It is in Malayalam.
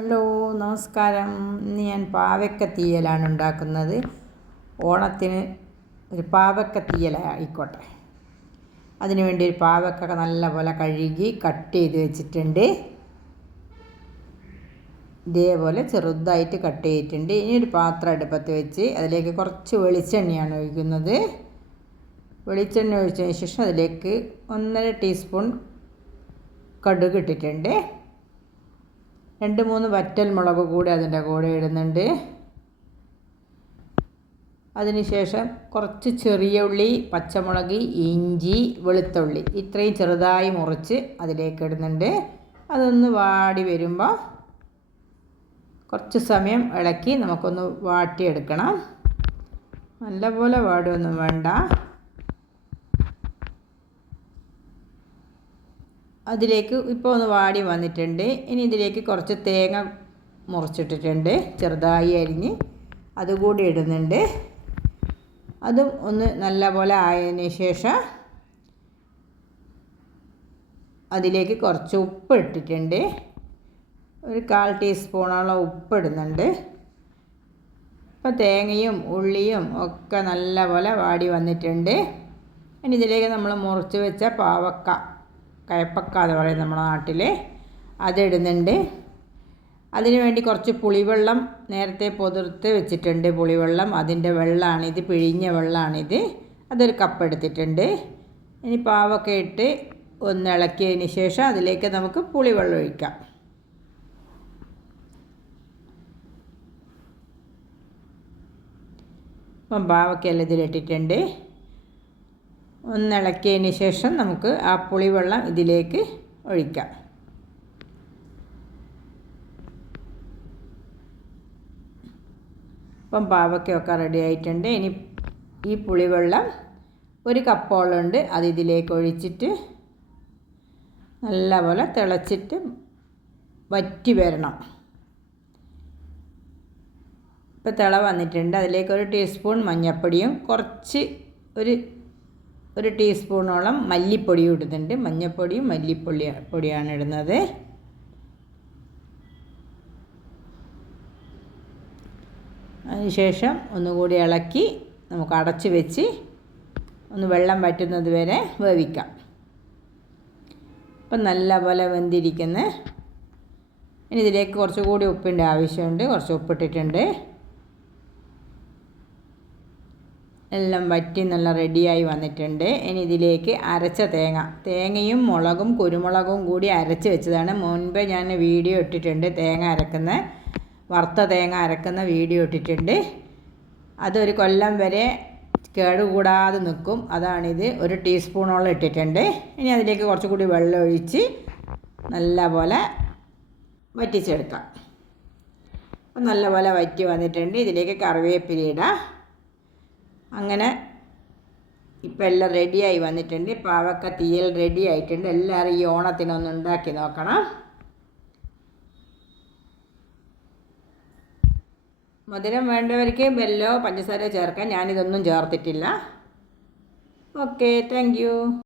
ഹലോ, നമസ്കാരം. ഇന്ന് ഞാൻ പാവയ്ക്ക തീയലാണ് ഉണ്ടാക്കുന്നത്. ഓണത്തിന് ഒരു പാവയ്ക്ക തീയൽ ആയിക്കോട്ടെ. അതിനു വേണ്ടി ഒരു പാവയ്ക്ക നല്ലപോലെ കഴുകി കട്ട് ചെയ്ത് വെച്ചിട്ടുണ്ട്. ഇതേപോലെ ചെറുതായിട്ട് കട്ട് ചെയ്തിട്ടുണ്ട്. ഇനി ഒരു പാത്രം അടുപ്പത്ത് വെച്ച് അതിലേക്ക് കുറച്ച് വെളിച്ചെണ്ണയാണ് ഒഴിക്കുന്നത്. വെളിച്ചെണ്ണ ഒഴിച്ചതിന് ശേഷം അതിലേക്ക് 1.5 ടീസ്പൂൺ കടുക് ഇട്ടിട്ടുണ്ട്. 2-3 വറ്റൽ മുളക് കൂടി അതിൻ്റെ കൂടെ ഇടുന്നുണ്ട്. അതിനുശേഷം കുറച്ച് ചെറിയ ഉള്ളി, പച്ചമുളക്, ഇഞ്ചി, വെളുത്തുള്ളി ഇത്രയും ചെറുതായി മുറിച്ച് അതിലേക്ക് ഇടുന്നുണ്ട്. അതൊന്ന് വാടി വരുമ്പോൾ കുറച്ച് സമയം ഇളക്കി നമുക്കൊന്ന് വാട്ടിയെടുക്കണം. നല്ലപോലെ വാടുകയൊന്നും വേണ്ട. അതിലേക്ക് ഇപ്പോൾ ഒന്ന് വാടി വന്നിട്ടുണ്ട്. ഇനി ഇതിലേക്ക് കുറച്ച് തേങ്ങ മുറിച്ചിട്ടിട്ടുണ്ട്, ചെറുതായി അരിഞ്ഞ് അതുകൂടി ഇടുന്നുണ്ട്. അതും ഒന്ന് നല്ലപോലെ ആയതിന് ശേഷം അതിലേക്ക് കുറച്ച് ഉപ്പ് ഇട്ടിട്ടുണ്ട്. ഒരു 1/4 ടീസ്പൂണോളം ഉപ്പ് ഇടുന്നുണ്ട്. ഇപ്പോൾ തേങ്ങയും ഉള്ളിയും ഒക്കെ നല്ലപോലെ വാടി വന്നിട്ടുണ്ട്. ഇനി ഇതിലേക്ക് നമ്മൾ മുറിച്ച് വെച്ച പാവക്ക, കയപ്പക്ക എന്ന് പറയും നമ്മുടെ നാട്ടിൽ, അതിടുന്നുണ്ട്. അതിന് വേണ്ടി കുറച്ച് പുളിവെള്ളം നേരത്തെ പൊതിർത്ത് വെച്ചിട്ടുണ്ട്. പുളിവെള്ളം, അതിൻ്റെ വെള്ളമാണിത്, പിഴിഞ്ഞ വെള്ളമാണിത്. അതൊരു കപ്പ് എടുത്തിട്ടുണ്ട്. ഇനി പാവക്ക ഇട്ട് ഒന്ന് ഇളക്കിയതിന് ശേഷം അതിലേക്ക് നമുക്ക് പുളിവെള്ളം ഒഴിക്കാം. ഇപ്പം പാവക്കയെല്ലാം ഇതിലിട്ടിട്ടുണ്ട്. ഒന്ന് ഇളക്കിയതിന് ശേഷം നമുക്ക് ആ പുളിവെള്ളം ഇതിലേക്ക് ഒഴിക്കാം. ഇപ്പം പാവക്കയൊക്കെ റെഡി ആയിട്ടുണ്ട്. ഇനി ഈ പുളിവെള്ളം 1 കപ്പോളം ഉണ്ട്, അത് ഇതിലേക്ക് ഒഴിച്ചിട്ട് നല്ലപോലെ തിളച്ചിട്ട് വറ്റി വരണം. ഇപ്പോൾ തിള വന്നിട്ടുണ്ട്. അതിലേക്ക് 1 ടീസ്പൂൺ മഞ്ഞൾപ്പൊടിയും കുറച്ച് ഒരു ടീസ്പൂണോളം മല്ലിപ്പൊടിയും ഇടുന്നുണ്ട്. മഞ്ഞൾപ്പൊടിയും പൊടിയാണ് ഇടുന്നത്. അതിനുശേഷം ഒന്നുകൂടി ഇളക്കി നമുക്ക് അടച്ച് വെച്ച് ഒന്ന് വെള്ളം വറ്റുന്നത് വരെ വേവിക്കാം. ഇപ്പം നല്ലപോലെ വെന്തിരിക്കുന്നു. ഇനി ഇതിലേക്ക് കുറച്ചുകൂടി ഉപ്പിൻ്റെ ആവശ്യമുണ്ട്. കുറച്ച് ഉപ്പിട്ടിട്ടുണ്ട്. എല്ലാം വറ്റി നല്ല റെഡിയായി വന്നിട്ടുണ്ട്. ഇനി ഇതിലേക്ക് അരച്ച തേങ്ങയും മുളകും കുരുമുളകും കൂടി അരച്ച് വെച്ചതാണ്. മുൻപേ ഞാൻ വീഡിയോ ഇട്ടിട്ടുണ്ട്, വറുത്ത തേങ്ങ അരക്കുന്ന വീഡിയോ ഇട്ടിട്ടുണ്ട്. അതൊരു കൊല്ലം വരെ കേടുകൂടാതെ നിൽക്കും. അതാണിത്. 1 ടീസ്പൂണോളം ഇട്ടിട്ടുണ്ട്. ഇനി അതിലേക്ക് കുറച്ചുകൂടി വെള്ളം ഒഴിച്ച് നല്ലപോലെ വറ്റിച്ചെടുക്കാം. അപ്പം നല്ലപോലെ വറ്റി വന്നിട്ടുണ്ട്. ഇതിലേക്ക് കറിവേപ്പില ഇടാം. അങ്ങനെ ഇപ്പം എല്ലാം റെഡിയായി വന്നിട്ടുണ്ട്. പാവക്ക തീയൽ റെഡി ആയിട്ടുണ്ട്. എല്ലാവരും ഈ ഓണത്തിനൊന്ന് ഉണ്ടാക്കി നോക്കണം. മധുരം വേണ്ടവർക്ക് വെല്ലോ പഞ്ചസാര ചേർക്കാം. ഞാനിതൊന്നും ചേർത്തിട്ടില്ല. Okay, thank you.